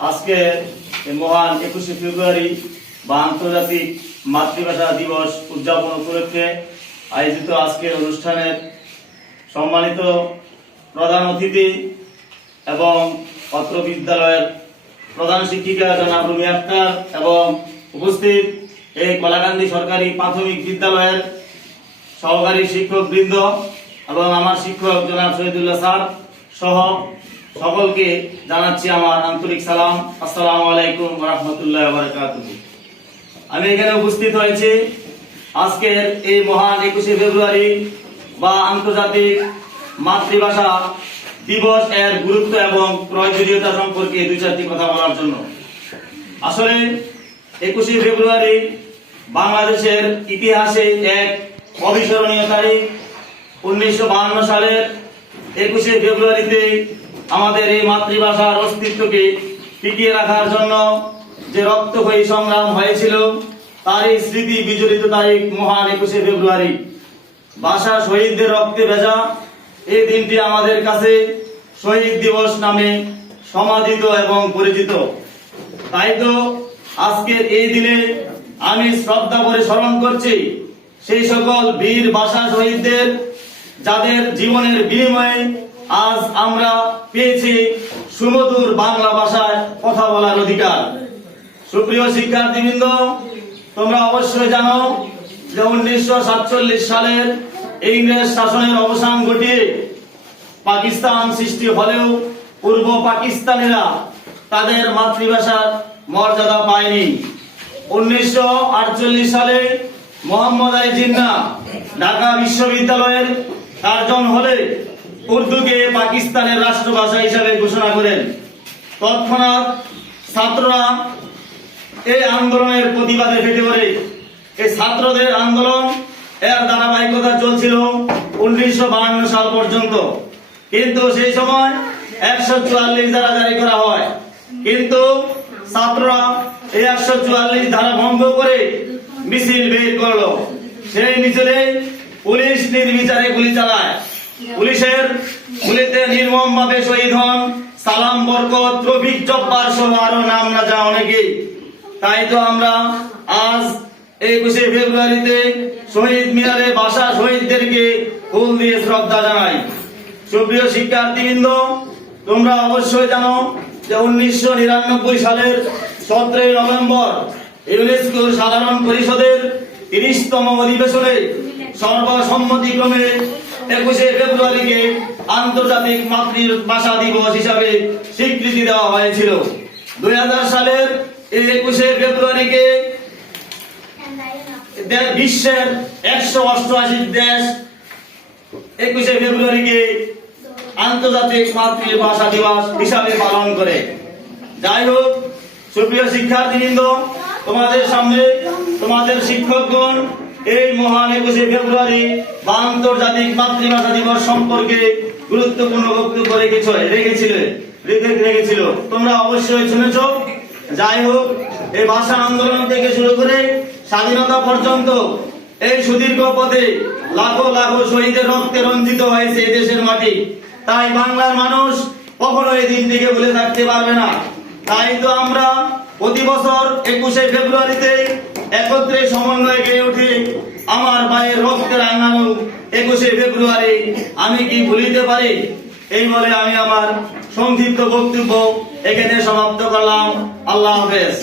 আজকে মহান একুশে ফেব্রুয়ারি বা আন্তর্জাতিক মাতৃভাষা দিবস উদযাপন উপলক্ষে আয়োজিত আজকের অনুষ্ঠানের সম্মানিত প্রধান অতিথি এবং অত্র বিদ্যালয়ের প্রধান শিক্ষিকা জনাব রুমি আক্তার এবং উপস্থিত এই কলাকান্দি সরকারি প্রাথমিক বিদ্যালয়ের সহকারী শিক্ষক বৃন্দ এবং আমার শিক্ষক জনাব শহীদুল্লাহ স্যার সহ সকলকে জানাচ্ছি আমার আন্তরিক সালাম। আসসালামু আলাইকুম রহমতুল্লাহ আমি এখানে উপস্থিত হয়েছি আজকের এই মহান একুশে ফেব্রুয়ারি বা আন্তর্জাতিক মাতৃভাষা দিবস এর গুরুত্ব এবং প্রয়োজনীয়তা সম্পর্কে দুই চারটি কথা বলার জন্য। আসলে একুশে ফেব্রুয়ারি বাংলাদেশের ইতিহাসে এক অবিস্মরণীয় তারিখ। উনিশশো সালের একুশে ফেব্রুয়ারিতে আমাদের এই মাতৃভাষার অস্তিত্বকে টিকিয়ে রাখার জন্য যে রক্তক্ষয়ী সংগ্রাম হয়েছিল, তারই স্মৃতি বিজড়িত তারিখ মহান একুশে ফেব্রুয়ারি। ভাষা শহীদদের রক্তে ভেজা এই দিনটি আমাদের কাছে শহীদ দিবস নামে সমাদিত এবং পরিচিত। তাই তো আজকের এই দিনে আমি শ্রদ্ধা করে স্মরণ করছি, সেই সকল বীর ভাষা শহীদদের যাদের জীবনের বিনিময়ে আজ আমরা পেয়েছি সুমধুর বাংলা ভাষায় কথা বলার অধিকার। সুপ্রিয় শিক্ষার্থীবৃন্দ, তোমরা অবশ্যই জানো যে উনিশশো সাতচল্লিশ সালের ইংরেজ শাসনের অবসান ঘটিয়ে পাকিস্তান সৃষ্টি হলেও পূর্ব পাকিস্তানিরা তাদের মাতৃভাষার মর্যাদা পায়নি। উনিশশো আটচল্লিশ সালে মোহাম্মদ আলী জিন্না ঢাকা বিশ্ববিদ্যালয়ের কার্জন হলে উর্দুকে পাকিস্তানের রাষ্ট্রভাষা হিসাবে ঘোষণা করেন। তৎক্ষণাৎ ছাত্ররা এই আন্দোলনের প্রতিবাদে ফেটে পড়ে। এই ছাত্রদের আন্দোলন এর ধারাবাহিকতা চলছিল উনিশশো বাহান্ন সাল পর্যন্ত। কিন্তু সেই সময় একশো চুয়াল্লিশ ধারা জারি করা হয়। কিন্তু ছাত্ররা এই একশো চুয়াল্লিশ ধারা ভঙ্গ করে মিছিল বের করল। সেই মিছিলে পুলিশ নির্বিচারে গুলি চালায়। পুলিশের নির্মম ভাবে শহীদ হন। সালাম, বরকত, রফিক, জব্বার সহ আরও নাম না যা অনেকেই তাই তো আমরা আজ একুশে ফেব্রুয়ারিতে শহীদ মিনারে ভাষা শহীদদেরকে ফুল দিয়ে শ্রদ্ধা জানাই। সুপ্রিয় শিক্ষার্থীবৃন্দ, তোমরা অবশ্যই জানো যে উনিশশো নিরানব্বই সালের সতেরোই নভেম্বর ইউনেস্কোর সাধারণ পরিষদের তিরিশতম অধিবেশনে সর্বসম্মতিক্রমে একুশে ফেব্রুয়ারিকে আন্তর্জাতিক মাতৃভাষা দিবস হিসাবে স্বীকৃতি দেওয়া হয়েছিল। দুই সালের একুশে ফেব্রুয়ারিকে বিশ্বের একশো অষ্টআশি দেশ একুশে ফেব্রুয়ারিকে আন্তর্জাতিক মাতৃভাষা দিবস হিসাবে পালন করে। যাই হোক, সুপ্রিয় শিক্ষার্থীবৃন্দ তোমাদের সামনে তোমাদের শিক্ষকগণ, এই মহান একুশে ফেব্রুয়ারি বা আন্তর্জাতিক মাতৃভাষা দিবস সম্পর্কে গুরুত্বপূর্ণ বক্তব্য রেখেছ, রেখেছিল, রেখে, রেখেছিল। তোমরা অবশ্যই শুনেছ। যাই হোক, এই ভাষা আন্দোলন থেকে শুরু করে স্বাধীনতা পর্যন্ত এই সুদীর্ঘ পথে লাখো লাখো শহীদের রক্তে রঞ্জিত হয়েছে দেশের মাটি। তাই বাংলার মানুষ কখনো এই দিনটিকে ভুলে থাকতে পারবে না। তাই তো আমরা প্রতি বছর একুশে ফেব্রুয়ারিতে একত্রে সমন্বয়ে গিয়ে উঠি। আমার ভাইয়ের রক্তের রাঙানো একুশে ফেব্রুয়ারি আমি কি ভুলিতে পারি? এই বলে আমি আমার সংক্ষিপ্ত বক্তব্য এখানে সমাপ্ত করলাম। আল্লাহ হাফেজ।